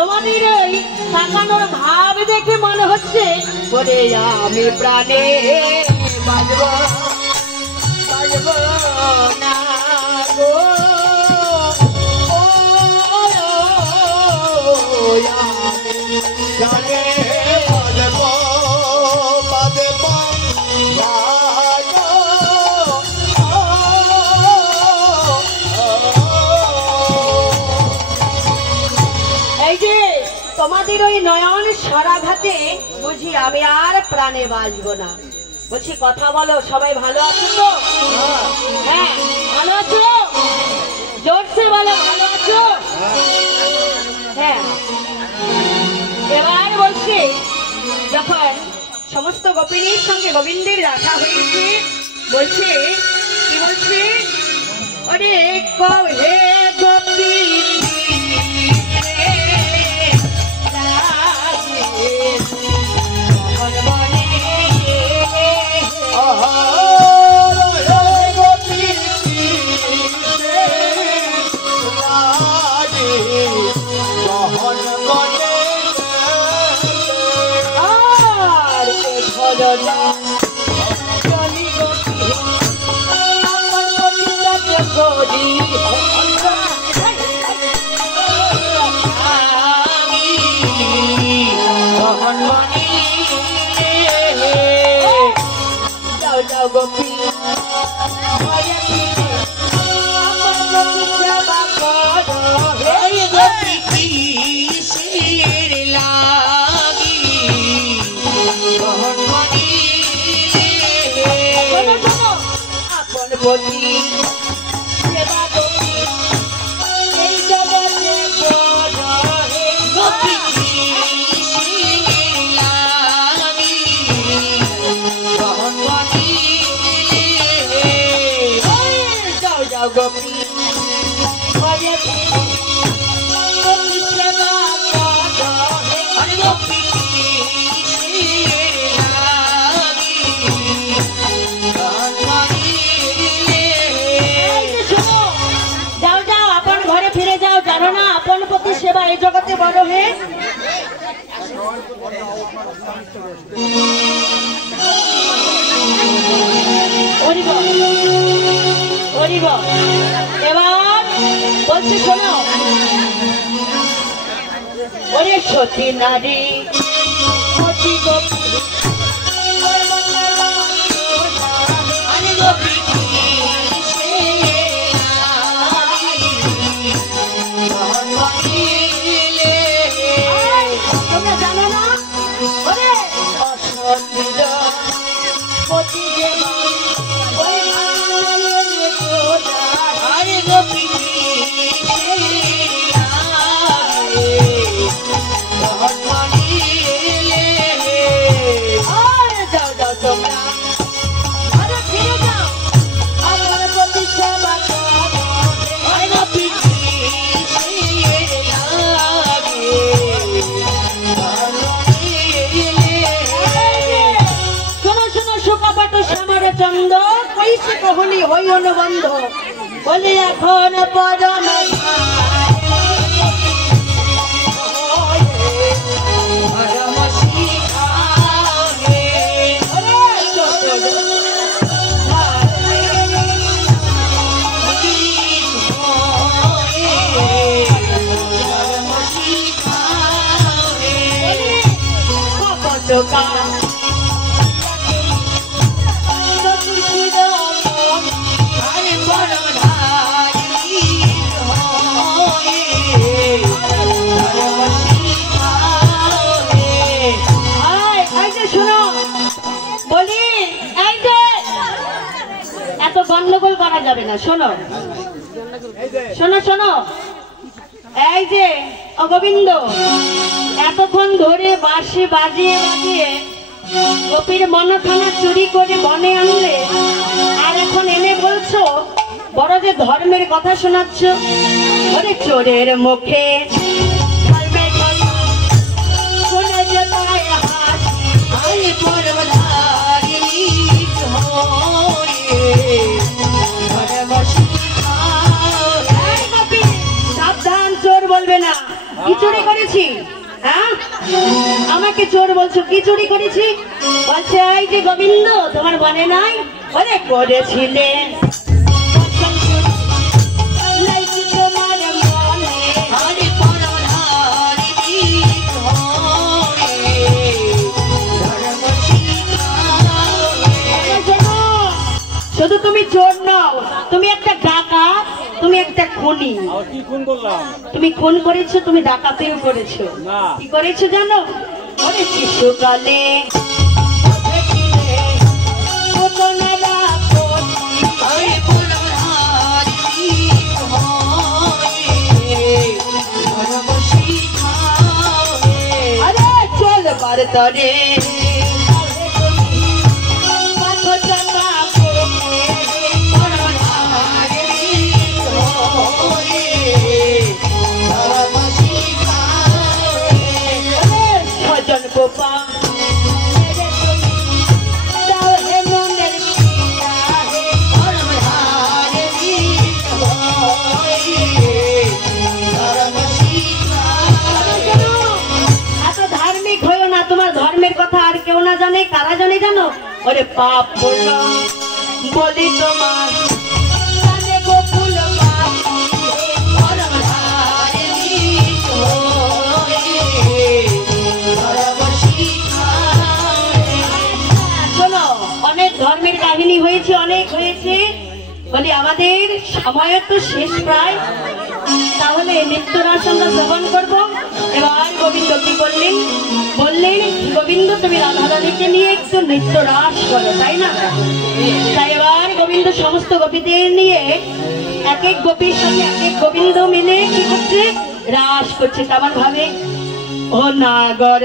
তোমাদের এই তাকানোর ভাব দেখে মনে হচ্ছে বলে আমি প্রাণে বাজব বাজব না গো জানে বাজব বাজব এই যে তোমাদের ওই নয়ন সরাঘাতে বুঝি আমি আর প্রাণে বাঁচবো না। বলছি কথা বলো, সবাই ভালো আছো তো? হ্যাঁ ভালো আছো? জোরসে বলো ভালো আছো? হ্যাঁ। এবার বলছি যখন সমস্ত গোপিনীর সঙ্গে গোবিন্দের দেখা হয়েছে বলছে কি বলছে, ওরে কহে গোপী গোপী আপন বলি সেবা গোপী এই জগতে গোপী গোপী যাও যাও আপন ঘরে ফিরে যাও, জানো না আপন প্রতি সেবা এই জগতে বড় হে। এবার বলছি শোনো, ওরে সতী নারী সতী গোপী তোমরা জানো না, ওরে অসতী চন্দ কইছে কহলি হই অনুবন্ধ বলে এখন পরম গন্ডগোল করা যাবে না। শোনো শোনো শোনো, এই যে অগোবিন্দ এতক্ষণ ধরে বাঁশি বাজিয়ে বাজিয়ে গোপীর মনখানা চুরি করে বনে আনলে, আর এখন এনে বলছো বড় যে ধর্মের কথা শোনাচ্ছ। ওরে চোরের মুখে সাবধান, চোর বলবে না। কি চুরি করেছি? হ্যাঁ, আমাকে চোর বলছো? কি চুরি করেছি? বলছে এই যে গোবিন্দ, তোমার মনে নাই? বলে করেছিলে। শুধু তুমি চোর নও, তুমি একটা ডাকাত, তুমি একটা খুনি। কি খুন করলাম? তুমি খুন করেছো, তুমি ডাকাতিও করেছো। কি করেছো জানো? ওরে শিশুকালে আরে চল বারতরে জানে, কারা জানে জানো? ওরে পাপ বললাম বলি তোমার জানে গোকুল শোনো, অনেক ধর্মের কাহিনী হয়েছে, অনেক হয়েছে। বলি আমাদের সময় তো শেষ প্রায়, তাহলে নিত্য রাস আমরা শ্রবণ করবো। এবার গোবিন্দ কি বললেন? বললেন গোবিন্দ তুমি রাধারানীকে নিয়ে একটু নৃত্য রাস করো, তাই না? তাই এবার গোবিন্দ সমস্ত গোপীদের নিয়ে এক এক গোপীর সঙ্গে এক এক গোবিন্দ মিলে কি করছে? রাস করছে। কেমন ভাবে? ও নাগর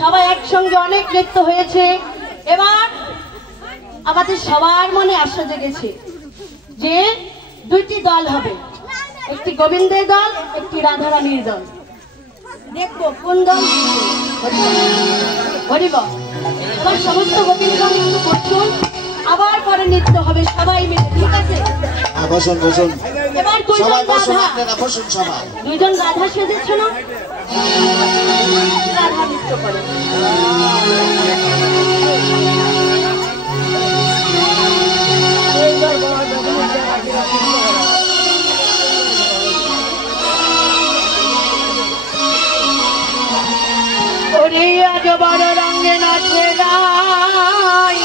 সবাই একসঙ্গে অনেক নৃত্য হয়েছে। এবার আমাদের সবার মনে আশা জেগেছে যে দুইটি দল হবে, একটি গোবিন্দের দল, একটি রাধারানীর দল। দেখবো কোন দল হরিব। এবার সমস্ত গোবিন্দগণ একটু বসুন, আবার পরে নৃত্য হবে সবাই মিলে, ঠিক আছে? বসুন বসুন, এবার দুইজন রাধা সেজেছ না? রাধা নৃত্য করে। ওরে আজ বড় রঙে নাচে গাই,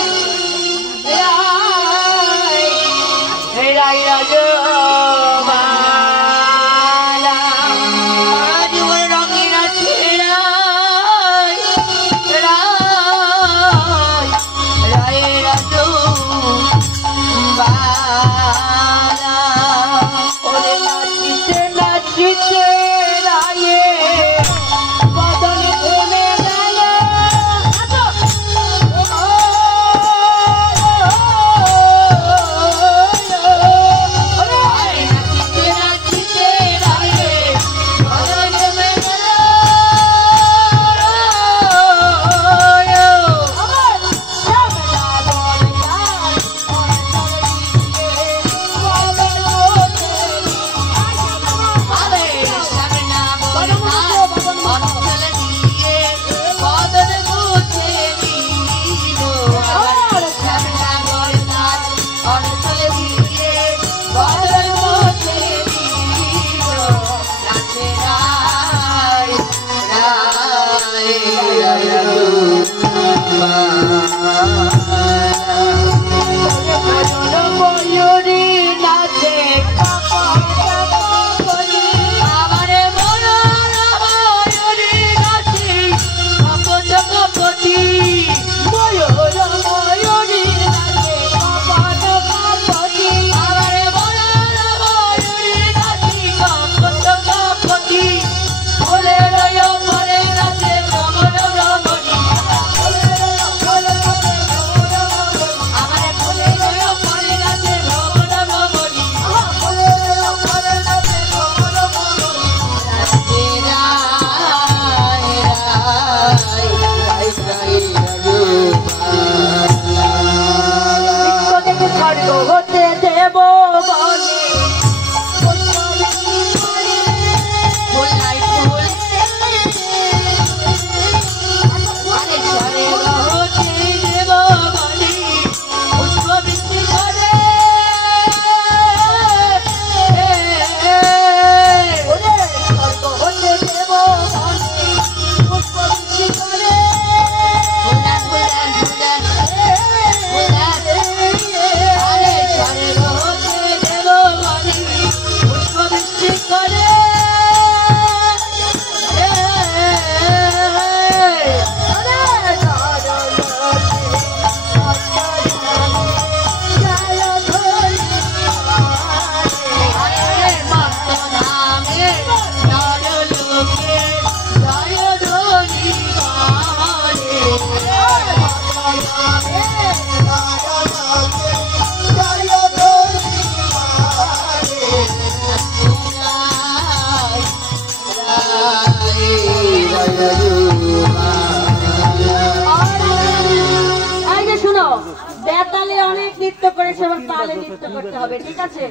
ঠিক আছে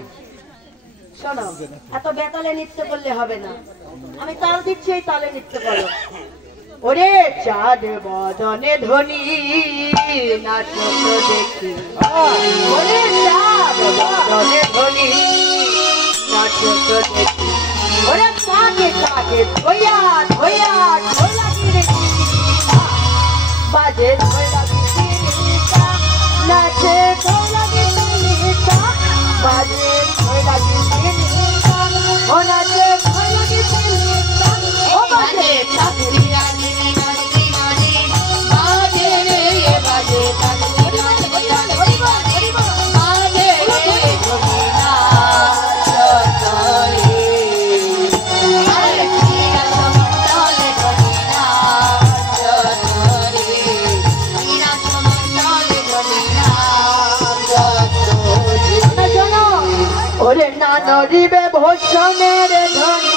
শোনো এত বেতালে নৃত্য করলে হবে না আমি তাল দিচ্ছি এই তালে নৃত্য করো ওরে চাঁদ বদনে ধ্বনি নাচ দেখি ওরে চাঁদ বদনে ধ্বনি নাচ দেখি ওরে তাকে তাকে ধোয়া ধোয়া ধোলা দেখি বাজে ধোলা নাচে ধোলা বাজে ধোলা ও নাচে ধোলা ও বাজে চাকরি রানী রানী রানী বাজে রে বাজে চাকরি রানী রানী বাজে রে গোবিনা চতরে আরে কিরা সমতলে গোবিনা চতরে কিরা সমতলে গোবিনা ওরে নানরিবে ভোষণের ধ্বনি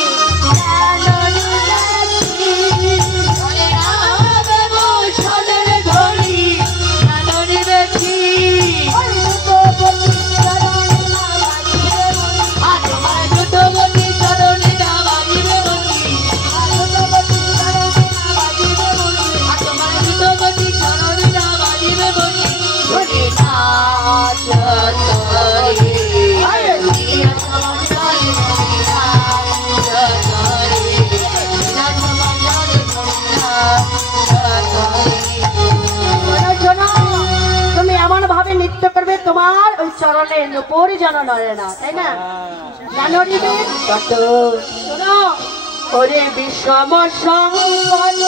তোমার ওই চরণে নুপুর যেন নড়ে না তাই না জানুয়ারিতে কত শোনো ওরে বিষম সংকট